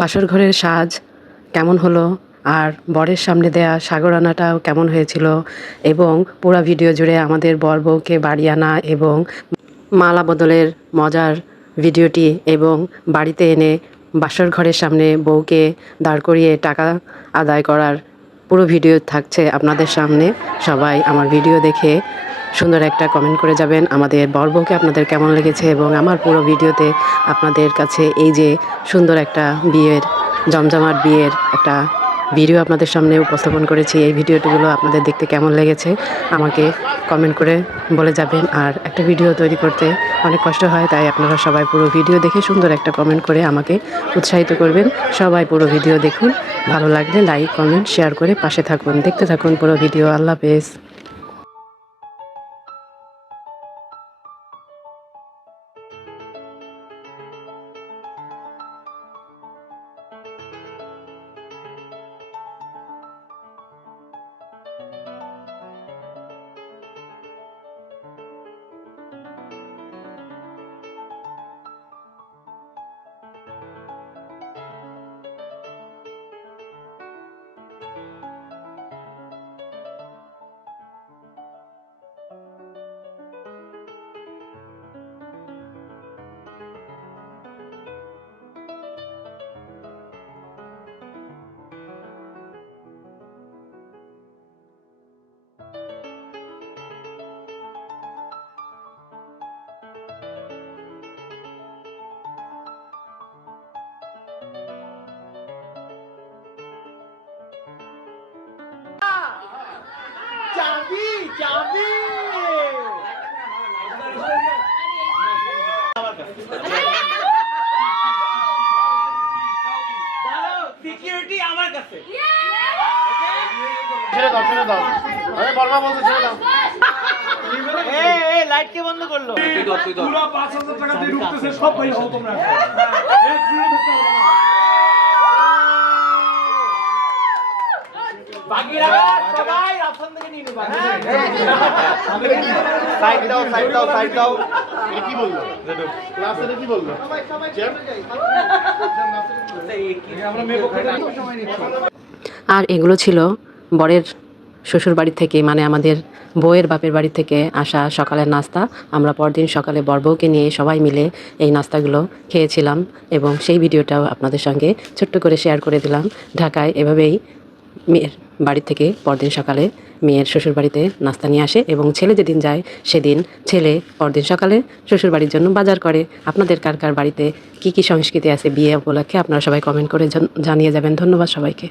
বাসর ঘরের সাজ কেমন হলো, আর বরের সামনে দেয়া সাগরানাটাও কেমন হয়েছিল, এবং পুরো ভিডিও জুড়ে আমাদের বর বউকে বাড়ি আনা এবং মালা বদলের মজার ভিডিওটি, এবং বাড়িতে এনে বাসর ঘরের সামনে বউকে দাঁড় করিয়ে টাকা আদায় করার পুরো ভিডিও থাকছে আপনাদের সামনে। সবাই আমার ভিডিও দেখে সুন্দর একটা কমেন্ট করে যাবেন আমাদের বর বউকে আপনাদের কেমন লেগেছে, এবং আমার পুরো ভিডিওতে আপনাদের কাছে এই যে সুন্দর একটা বিয়ের জমজমাট বিয়ের একটা ভিডিও আপনাদের সামনে উপস্থাপন করেছি, এই ভিডিওগুলো আপনাদের দেখতে কেমন লেগেছে আমাকে কমেন্ট করে বলে যাবেন। আর একটা ভিডিও তৈরি করতে অনেক কষ্ট হয়, তাই আপনারা সবাই পুরো ভিডিও দেখে সুন্দর একটা কমেন্ট করে আমাকে উৎসাহিত করবেন। সবাই পুরো ভিডিও দেখুন, ভালো লাগলে লাইক কমেন্ট শেয়ার করে পাশে থাকুন, দেখতে থাকুন পুরো ভিডিও। আল্লাহ হাফেজ। চাবি চাবি সিকিউরিটি আমার কাছে। ছেড়ে দাও, ছেড়ে দাও। আরে বর্মা বলছে ছেড়ে দাও। এই লাইট কে বন্ধ করলো? পুরো ৫,০০০ টাকা দিয়ে ঢুকতেছে, সব ভাই হও তোমরা। এক জুড়ে ঢুকতে পারবে না। বাকিরা সবাই রাস্তা থেকে নিয়ে নিবা। সাইড দাও, সাইড দাও, সাইড দাও। এ কি বললো? ক্লাস এ কি বললো? আর এগুলো ছিল বরের শ্বশুর বাড়ি থেকে, মানে আমাদের বউয়ের বাপের বাড়ি থেকে আসা সকালের নাস্তা। আমরা পরদিন সকালে বর বউকে নিয়ে সবাই মিলে এই নাস্তাগুলো খেয়েছিলাম, এবং সেই ভিডিওটাও আপনাদের সঙ্গে ছোট্ট করে শেয়ার করে দিলাম। ঢাকায় এভাবেই মেয়ের বাড়ি থেকে পরদিন সকালে মেয়ের শ্বশুর বাড়িতে নাস্তা নিয়ে আসে, এবং ছেলে যেদিন যায় সেদিন ছেলে পরদিন সকালে শ্বশুর বাড়ির জন্য বাজার করে। আপনাদের কার কার বাড়িতে কী কী সংস্কৃতি আছে বিয়ে উপলক্ষে আপনারা সবাই কমেন্ট করে জানিয়ে যাবেন। ধন্যবাদ সবাইকে।